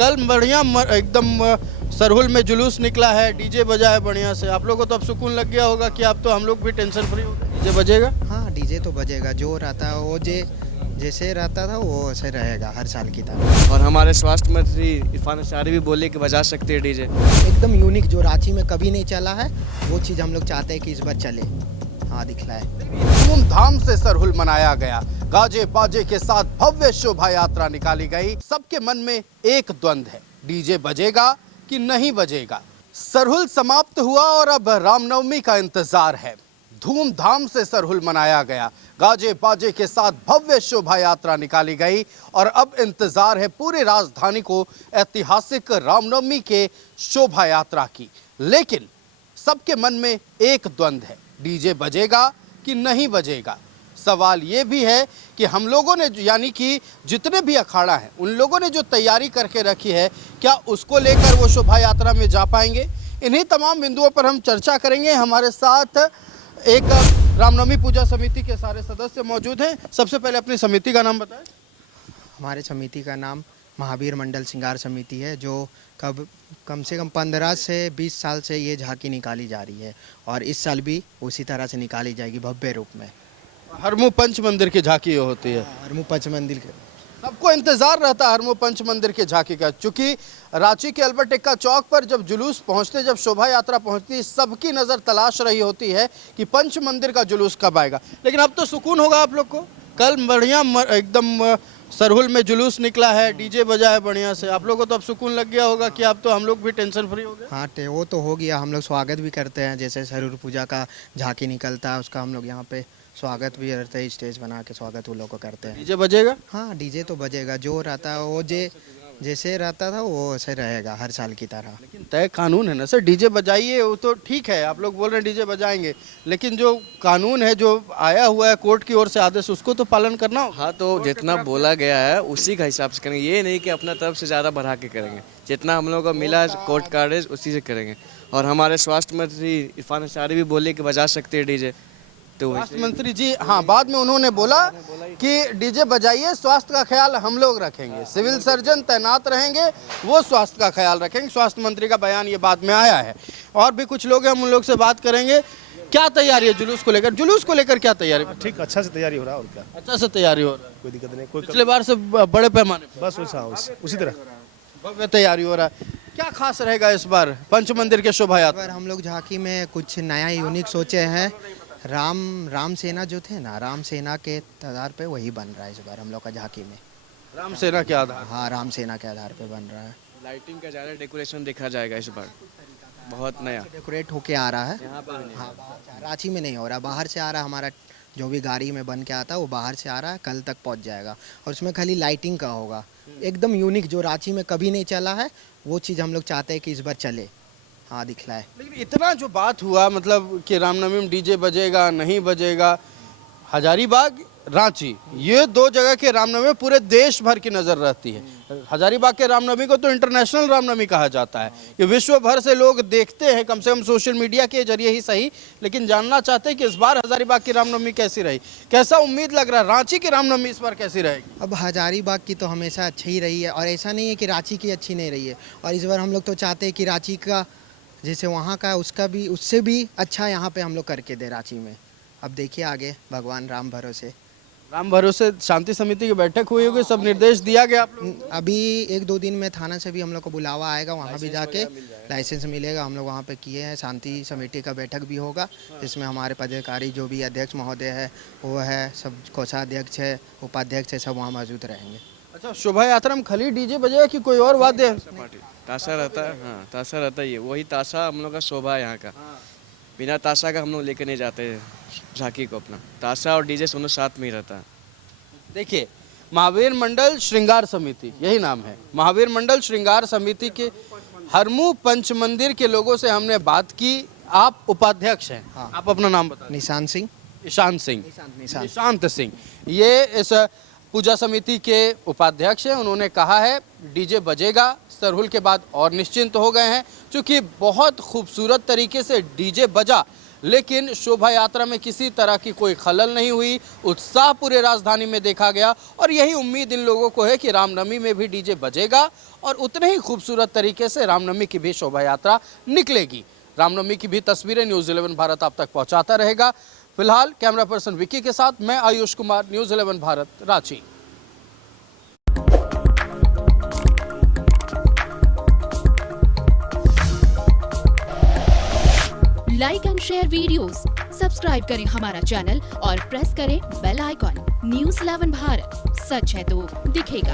कल बढ़िया एकदम सरहुल में जुलूस निकला है, डीजे बजा है बढ़िया से। आप लोगों को तो अब सुकून लग गया होगा कि अब तो हम लोग भी टेंशन फ्री हो गए। डीजे बजेगा? हाँ, डीजे तो बजेगा। जो रहता है वो जैसे रहता था वो वैसे रहेगा हर साल की तरह। और हमारे स्वास्थ्य मंत्री इरफान अंसारी भी बोले कि बजा सकते हैं डीजे। एकदम यूनिक, जो रांची में कभी नहीं चला है, वो चीज़ हम लोग चाहते हैं कि इस बार चले। हाँ, दिखलाए। धूमधाम से सरहुल मनाया गया, गाजे बाजे के साथ भव्य शोभा यात्रा निकाली गई। सबके मन में एक द्वंद्व है, डीजे बजेगा कि नहीं बजेगा। सरहुल समाप्त हुआ और अब रामनवमी का इंतजार है। धूमधाम से सरहुल मनाया गया, गाजे बाजे के साथ भव्य शोभा यात्रा निकाली गई और अब इंतजार है पूरी राजधानी को ऐतिहासिक रामनवमी के शोभा यात्रा की। लेकिन सबके मन में एक द्वंद्व है, डीजे बजेगा कि नहीं बजेगा। सवाल ये भी है कि हम लोगों ने यानी कि जितने भी अखाड़ा हैं उन लोगों ने जो तैयारी करके रखी है, क्या उसको लेकर वो शोभा यात्रा में जा पाएंगे? इन्हीं तमाम बिंदुओं पर हम चर्चा करेंगे। हमारे साथ एक रामनवमी पूजा समिति के सारे सदस्य मौजूद हैं। सबसे पहले अपनी समिति का नाम बताएं। हमारे समिति का नाम महावीर मंडल श्रृंगार समिति है, जो कम से कम 15 से 20 साल से ये झांकी निकाली जा रही है और इस साल भी उसी तरह से निकाली जाएगी भव्य रूप में। हरमू पंच मंदिर की झांकी होती है। हरमू पंच मंदिर के सबको इंतजार रहता है हरमू पंच मंदिर की झांकी का, चूंकि रांची के अल्बर्ट एक्का चौक पर जब जुलूस पहुंचते, जब शोभा यात्रा पहुंचती, सबकी नज़र तलाश रही होती है कि पंच मंदिर का जुलूस कब आएगा। लेकिन अब तो सुकून होगा आप लोग को। कल बढ़िया एकदम सरहुल में जुलूस निकला है, डीजे बजा है बढ़िया से। आप लोगों को तो अब सुकून लग गया होगा कि अब तो हम लोग भी टेंशन फ्री हो गए। हाँ, वो तो हो गया। हम लोग स्वागत भी करते हैं, जैसे सरहुल पूजा का झांकी निकलता है उसका हम लोग यहाँ पे स्वागत भी करते हैं, स्टेज बना के स्वागत वो लोग को करते हैं। डीजे बजेगा? हाँ, डीजे तो बजेगा। जो रहता है वो जैसे रहता था वो वैसे रहेगा हर साल की तरह। लेकिन तय कानून है ना सर, डीजे बजाइए वो तो ठीक है, आप लोग बोल रहे हैं डीजे बजाएंगे, लेकिन जो कानून है, जो आया हुआ है कोर्ट की ओर से आदेश, उसको तो पालन करना होगा। हाँ, तो जितना बोला गया है उसी का हिसाब से करेंगे। ये नहीं कि अपना तरफ से ज़्यादा बढ़ा के करेंगे। जितना हम लोगों को मिला कोर्ट का आदेश उसी से करेंगे। और हमारे स्वास्थ्य मंत्री इरफान अंसारी भी बोले कि बजा सकते हैं डीजे। तो स्वास्थ्य मंत्री जी, हाँ, बाद में उन्होंने बोला कि डीजे बजाइए, स्वास्थ्य का ख्याल हम लोग रखेंगे, सिविल सर्जन तैनात रहेंगे, वो स्वास्थ्य का ख्याल रखेंगे। स्वास्थ्य मंत्री का बयान ये बाद में आया है। और भी कुछ लोग हैं, हम उन लोग से बात करेंगे। क्या तैयारी है जुलूस को लेकर? जुलूस को लेकर क्या तैयारी? ठीक, अच्छा से तैयारी हो रहा है। और क्या, अच्छा से तैयारी हो रहा है, कोई दिक्कत नहीं। कोई पिछले बार से बड़े पैमाने पर बस उसी तरह भव्य तैयारी हो रहा है। क्या खास रहेगा इस बार पंच मंदिर के शोभा यात्रा? हम लोग झांकी में कुछ नया यूनिक सोचे हैं। राम सेना जो थे ना, राम सेना के आधार पे वही बन रहा है इस बार हम लोग का झांकी में। राम सेना के आधार? हाँ, राम सेना के आधार पे बन रहा है। लाइटिंग का ज़्यादा डेकोरेशन देखा जाएगा इस बार, बहुत नया डेकोरेट होके आ रहा है। यहाँ पर। हाँ, रांची में नहीं हो रहा, बाहर से आ रहा है। हमारा जो भी गाड़ी में बन के आता है वो बाहर से आ रहा है, कल तक पहुंच जाएगा। और उसमें खाली लाइटिंग का होगा, एकदम यूनिक, जो रांची में कभी नहीं चला है, वो चीज़ हम लोग चाहते हैं कि इस बार चले। हाँ, दिखलाए। लेकिन इतना जो बात हुआ, मतलब कि रामनवमी में डीजे बजेगा नहीं बजेगा, हजारीबाग रांची ये दो जगह के रामनवमी पूरे देश भर की नज़र रहती है। हजारीबाग के रामनवमी को तो इंटरनेशनल रामनवमी कहा जाता है। ये विश्व भर से लोग देखते हैं, कम से कम सोशल मीडिया के जरिए ही सही, लेकिन जानना चाहते हैं कि इस बार हजारीबाग की रामनवमी कैसी रही, कैसा उम्मीद लग रहा है, रांची की रामनवमी इस बार कैसी रहेगी? अब हजारीबाग की तो हमेशा अच्छी ही रही है और ऐसा नहीं है कि रांची की अच्छी नहीं रही है। और इस बार हम लोग तो चाहते हैं कि रांची का जैसे वहाँ का उसका भी उससे भी अच्छा यहाँ पे हम लोग करके दे रांची में। अब देखिए आगे, भगवान राम भरोसे। राम भरोसे शांति समिति की बैठक हुई होगी, सब निर्देश दिया गया आप लोग? अभी 1-2 दिन में थाना से भी हम लोग को बुलावा आएगा, वहाँ भी जाके लाइसेंस मिलेगा। हम लोग वहाँ पे किए हैं, शांति समिति का बैठक भी होगा, जिसमें हमारे पदाधिकारी जो भी अध्यक्ष महोदय है वो है, सब कोषाध्यक्ष है, उपाध्यक्ष है, सब वहाँ मौजूद रहेंगे। अच्छा, शोभा यात्रा में खाली डीजे बजेगा कि कोई और वाद्य? ताशा रहता है। हाँ, ताशा रहता ही है, वही ताशा हम लोग का शोभा है यहाँ का। बिना ताशा का हम लोग लेकर नहीं जाते झांकी को अपना। ताशा और डीजे दोनों साथ में ही रहता है। देखिए, महावीर मंडल श्रृंगार समिति, यही नाम है, महावीर मंडल श्रृंगार समिति के हरमू पंच मंदिर के लोगों से हमने बात की। आप उपाध्यक्ष हैं। हाँ। आप अपना नाम बताएं। निशांत सिंह। निशांत सिंह ये इस पूजा समिति के उपाध्यक्ष हैं। उन्होंने कहा है डीजे बजेगा, सरहुल के बाद और निश्चिंत हो गए हैं, क्योंकि बहुत खूबसूरत तरीके से डीजे बजा, लेकिन शोभा यात्रा में किसी तरह की कोई खलल नहीं हुई। उत्साह पूरे राजधानी में देखा गया और यही उम्मीद इन लोगों को है कि रामनवमी में भी डीजे बजेगा और उतने ही खूबसूरत तरीके से रामनवमी की भी शोभा यात्रा निकलेगी। रामनवमी की भी तस्वीरें न्यूज़ 11 भारत आप तक पहुंचाता रहेगा। फिलहाल कैमरा पर्सन विकी के साथ मैं Ayush Kumar, news 11 Bharat, Ranchi. Like and share videos, subscribe करें हमारा चैनल और प्रेस करें बेल आइकॉन। न्यूज़ 11 भारत, सच है तो दिखेगा।